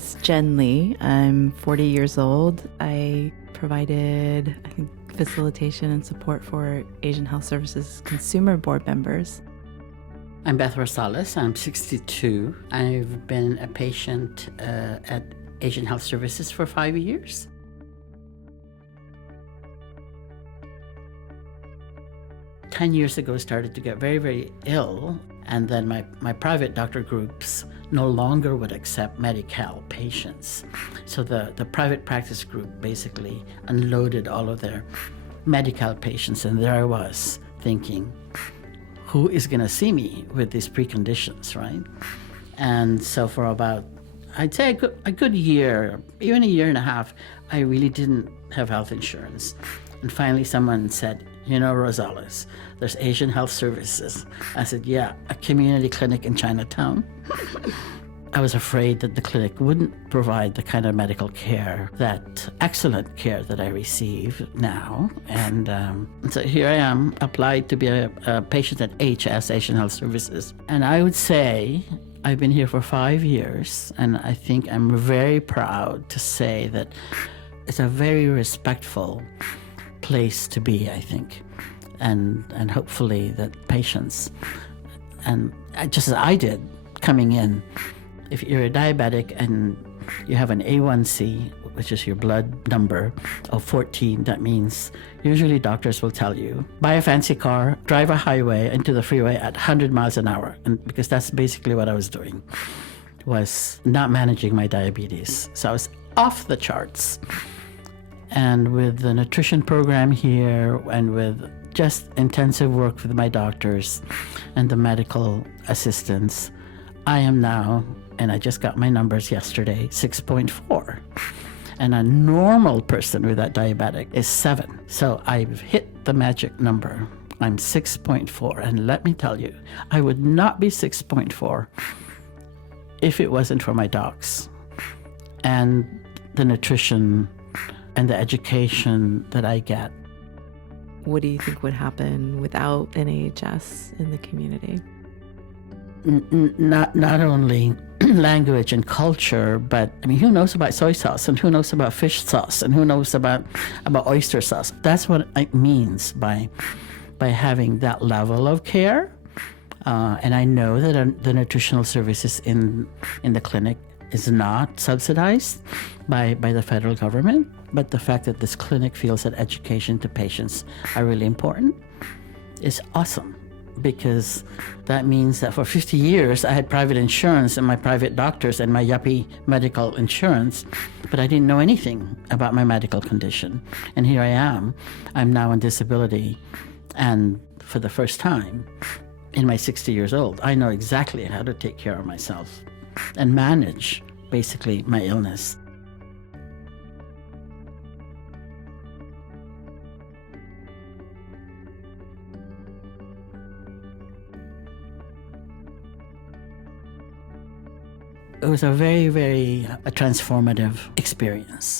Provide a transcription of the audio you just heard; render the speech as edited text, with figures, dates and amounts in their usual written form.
is Jen Lee. I'm 40 years old. I provided, facilitation and support for Asian Health Services Consumer Board members. I'm Beth Rosales. I'm 62. I've been a patient at Asian Health Services for 5 years. Ten years ago, started to get very, very ill, and then my private doctor groups no longer would accept Medi-Cal patients. So the private practice group basically unloaded all of their Medi-Cal patients, and there I was thinking, who is going to see me with these preconditions, right? And so for about, I'd say a good year, even a year and a half, I really didn't have health insurance. And finally someone said, Rosales, there's Asian Health Services. I said, yeah, a community clinic in Chinatown. I was afraid that the clinic wouldn't provide the kind of medical care, that excellent care that I receive now. And so here I am, applied to be a patient at HS, Asian Health Services. And I would say I've been here for 5 years, and I think I'm very proud to say that it's a very respectful place to be, I think. And hopefully that patients, and just as I did coming in, if you're a diabetic and you have an A1C, which is your blood number, of 14, that means usually doctors will tell you, buy a fancy car, drive a highway into the freeway at 100 miles an hour. And because that's basically what I was doing, was not managing my diabetes. So I was off the charts. And with the nutrition program here, and with just intensive work with my doctors and the medical assistants, I am now, and I just got my numbers yesterday, 6.4. And a normal person with that diabetic is 7. So I've hit the magic number. I'm 6.4. And let me tell you, I would not be 6.4 if it wasn't for my docs and the nutrition and the education that I get. What do you think would happen without an AHS in the community? Not only language and culture, but who knows about soy sauce, and who knows about fish sauce, and who knows about oyster sauce? That's what it means by having that level of care. And I know that the nutritional services in the clinic is not subsidized by the federal government, but the fact that this clinic feels that education to patients are really important is awesome, because that means that for 50 years I had private insurance and my private doctors and my yuppie medical insurance, but I didn't know anything about my medical condition. And here I am, I'm now on disability, and for the first time in my 60 years old, I know exactly how to take care of myself and manage basically my illness. It was a very, very transformative experience.